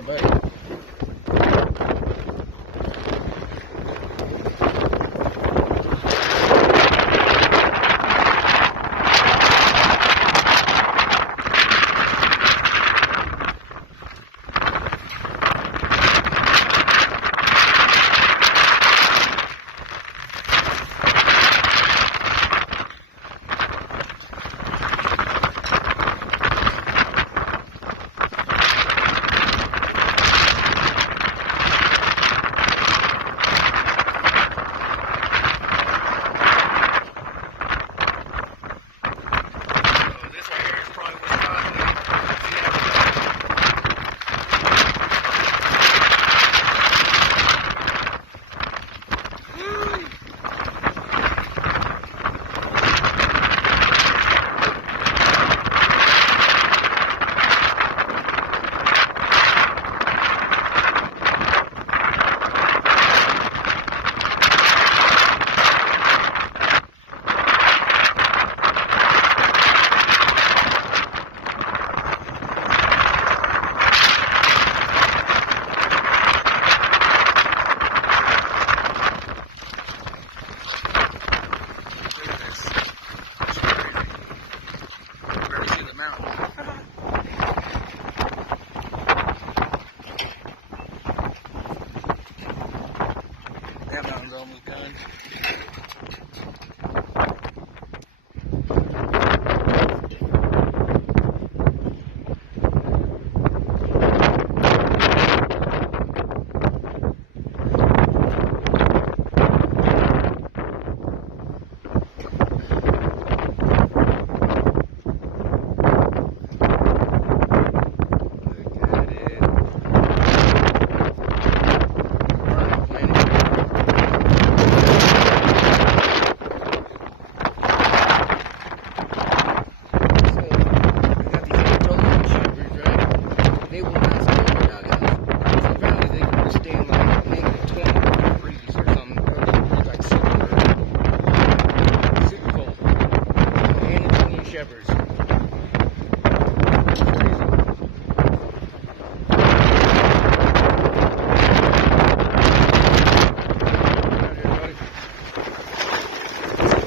everybody. That mountain's almost done.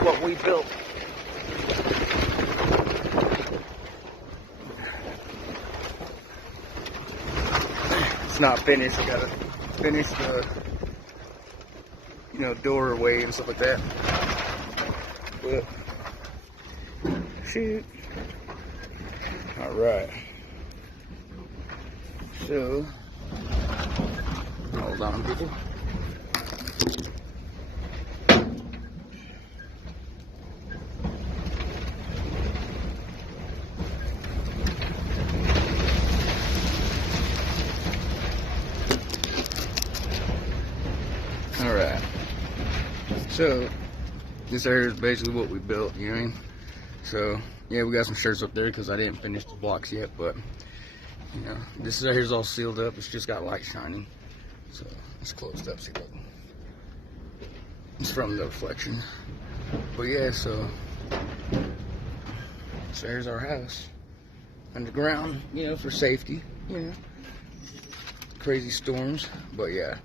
What we built. It's not finished. I gotta finish the, doorway and stuff like that. But shoot. All right. So hold on, people. Alright, so this area is basically what we built, you know what I mean? So, yeah, we got some shirts up there because I didn't finish the blocks yet, but, this area is all sealed up. It's just got light shining. So, it's closed up, see, look. It's from the reflection. But, yeah, so there's our house. Underground, for safety, Crazy storms, but, yeah.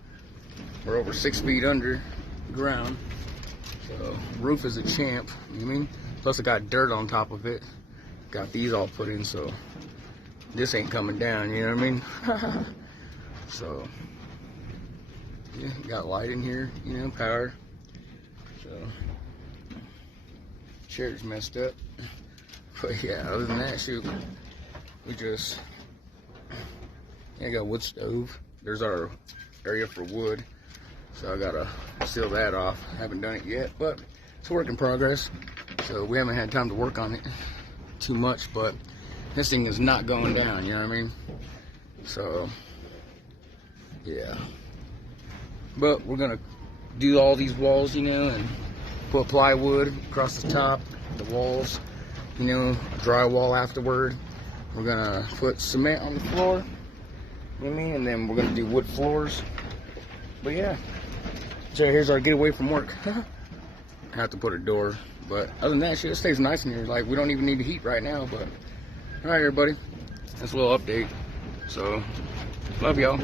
We're over 6 feet underground, so roof is a champ, you know what I mean? Plus I got dirt on top of it, got these all put in, so this ain't coming down, you know what I mean? So, yeah, got light in here, power, so, chair's messed up, but yeah, other than that, shoot, we just, I got a wood stove, there's our area for wood. So I gotta seal that off. Haven't done it yet, but it's a work in progress. So we haven't had time to work on it too much, but this thing is not going down, you know what I mean? So, yeah. But we're gonna do all these walls, and put plywood across the top, the walls, drywall afterward. We're gonna put cement on the floor, you know what I mean? And then we're gonna do wood floors. But yeah. So here's our getaway from work. I have to put a door, but other than that, shit, it stays nice in here. Like, we don't even need the heat right now, but all right, everybody, that's a little update. So, love y'all.